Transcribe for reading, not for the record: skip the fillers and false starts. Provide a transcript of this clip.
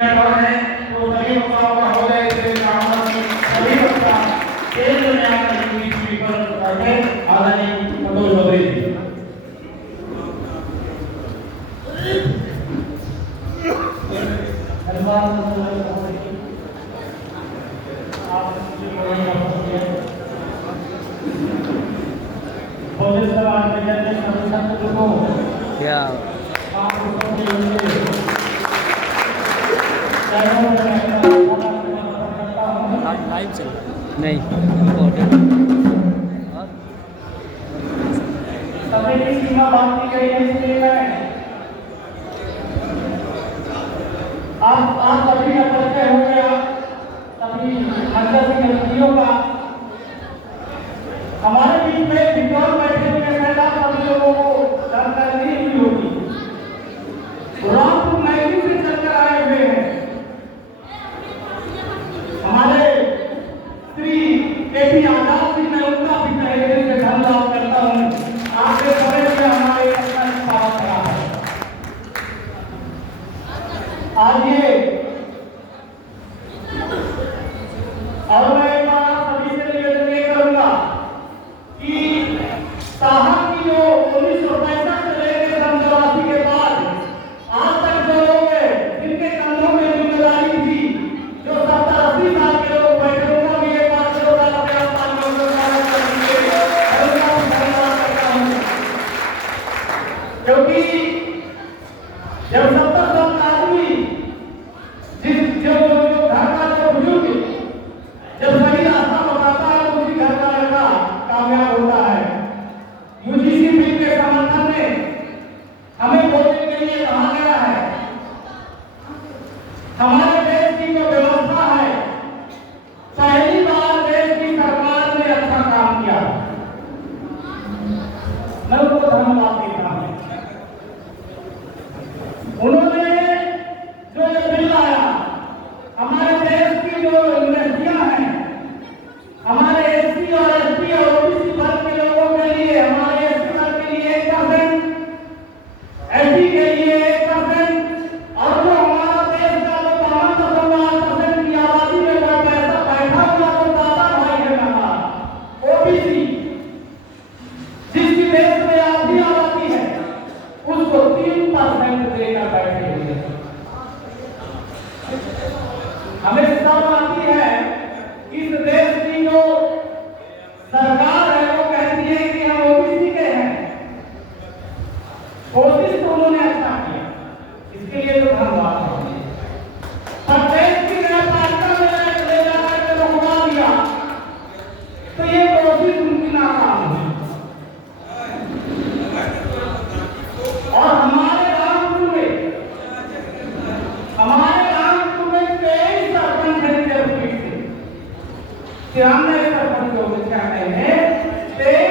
है तो सभी वक्ताओं का हो जाए इसलिए कामना सभी वक्ता एक में आकर इंग्लिश स्पीकर करके आदरणीय मनोज चौधरी जी क्या लाइव चल नहीं समय की सीमा बात की गई है इसलिए मैं आप सभी का परिचय हो गया सभी मंडल की व्यक्तियों का हमारे बीच में विद्वान बैठे हुए पहला सभी लोगों को जानकारी नहीं हुई होगी रामपुर नायकू से चलकर आए हुए हैं हमारे श्री केपी आजाद जी मैं उनका भी तहे दिल से धन्यवाद करता हूँ आपके समय से हमारे स्वागत करा है आज ये और मैं एक बार आप सभी से निवेदन ये करूंगा कि साहब की जो 1965 से लेकर सन 84 के बाद आज तक जो लोग जिनके कंधों में जिम्मेदारी थी जो 70-80 साल के लोग बैठे उनका भी एक बार जोरदार अपने आप क्योंकि जब 70 साल का आदमी जो घर का जो बुजुर्ग जब सही रास्ता बताता है तो उसी घर का लड़का कामयाब होता है यूजीसी बिल के समर्थन में हमें बोलने के लिए कहा गया है हमारे देश की जो व्यवस्था है पहली बार देश की सरकार ने अच्छा काम किया मैं उनको धन्यवाद देता हूं उन्होंने जो ये बिल लाया हमारे देश की जो इंडस्ट्रियां हैं हमारे एससी और एसटी और ओबीसी वर्ग के लोगों के लिए हमारे एससी वर्ग के लिए 1% एसटी के लिए 1% और जो हमारा देश का जो 52.8% की आबादी में जो पैसा बैठा हुआ तो दादा भाई है हमारा ओबीसी जिसकी देश में आधी आबादी है उसको 3% देकर बैठे हुए हैं हमें शर्म आती है इस देश की जो सरकार है वो कहती है कि हम ओबीसी के हैं कोशिश तो उन्होंने अच्छा किया इसके लिए तो धन्यवाद पर देश की न्यायपालिका में ले जाकर के रुकवा दिया तो ये कोशिश उनकी नाकाम हुई और हमारे रामपुर में 23 सरपंच है जब से 93 सरपंच हो गए 23